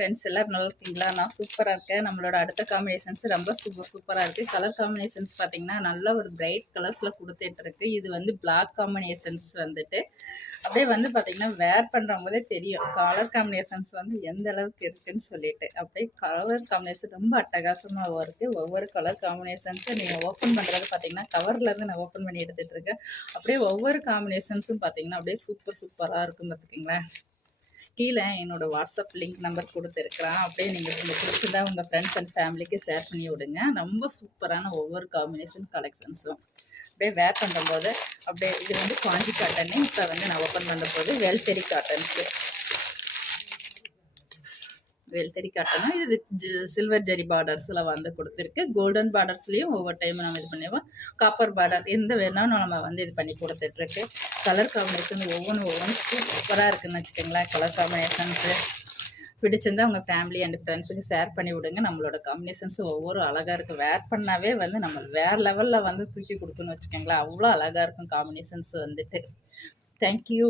Friends எல்லோரும் நல்லா இருக்கீங்களா? நான் சூப்பராக இருக்கேன். நம்மளோட அடுத்த காம்பினேஷன்ஸ் ரொம்ப சூப்பராக இருக்குது. கலர் காம்பினேஷன்ஸ் பார்த்திங்கன்னா நல்ல ஒரு பிரைட் கலர்ஸில் கொடுத்துட்ருக்கு. இது வந்து பிளாக் காம்பினேஷன்ஸ் வந்துட்டு அப்படியே வந்து பார்த்திங்கன்னா வேர் பண்ணுறவங்க போதே தெரியும் கலர் காம்பினேஷன்ஸ் வந்து எந்த அளவுக்கு இருக்குதுன்னு சொல்லிட்டு. அப்படியே கலர் காம்பினேஷன் ரொம்ப அட்டகாசமாக இருக்குது. ஒவ்வொரு கலர் காம்பினேஷன்ஸும் நீங்கள் ஓப்பன் பண்ணுறது பார்த்திங்கன்னா கவர்லேருந்து நான் ஓப்பன் பண்ணி எடுத்துகிட்டு இருக்கேன். அப்படியே ஒவ்வொரு காம்பினேஷன்ஸும் பார்த்திங்கன்னா அப்படியே சூப்பராக இருக்கும் பார்த்துக்கிங்களேன். கீழே என்னோட வாட்ஸ்அப் லிங்க் நம்பர் கொடுத்துருக்குறேன். அப்படியே நீங்கள் உங்களுக்கு பிடிச்சிருந்தா உங்கள் ஃப்ரெண்ட்ஸ் அண்ட் ஃபேமிலிக்கு ஷேர் பண்ணி விடுங்க. ரொம்ப சூப்பரான ஒவ்வொரு காம்பினேஷன் கலெக்ஷன்ஸும் அப்படியே வேர் பண்ணும்போது அப்படியே இது வந்து காஞ்சி காட்டனு. இப்போ வந்து நான் ஓப்பன் பண்ணுற போது வேல்தெரி காட்டன்ஸு, வேல்தெரி காட்டனும் இது சில்வர் ஜெரி பார்டர்ஸில் வந்து கொடுத்துருக்கு. கோல்டன் பார்டர்ஸ்லேயும் ஒவ்வொரு டைமும் நம்ம இது பண்ணுவோம். காப்பர் பார்டர் எந்த வேணாலும் நம்ம வந்து இது பண்ணி கொடுத்துட்ருக்கு. கலர் காம்பினேஷன் ஒவ்வொன்றும் சூப்பராக இருக்குதுன்னு வச்சுக்கோங்களேன். கலர் காம்பினேஷன்ஸு பிடிச்சிருந்தா உங்கள் ஃபேமிலி அண்ட் ஃப்ரெண்ட்ஸுக்கு ஷேர் பண்ணி விடுங்க. நம்மளோட காம்பினேஷன்ஸ் ஒவ்வொரு அழகாக இருக்குது. வேர் பண்ணாவே வந்து நம்ம வேறு லெவலில் வந்து தூக்கி கொடுக்குன்னு வச்சுக்கோங்களேன். அவ்வளோ அழகாக இருக்கும் காம்பினேஷன்ஸ் வந்துட்டு. தேங்க்யூ.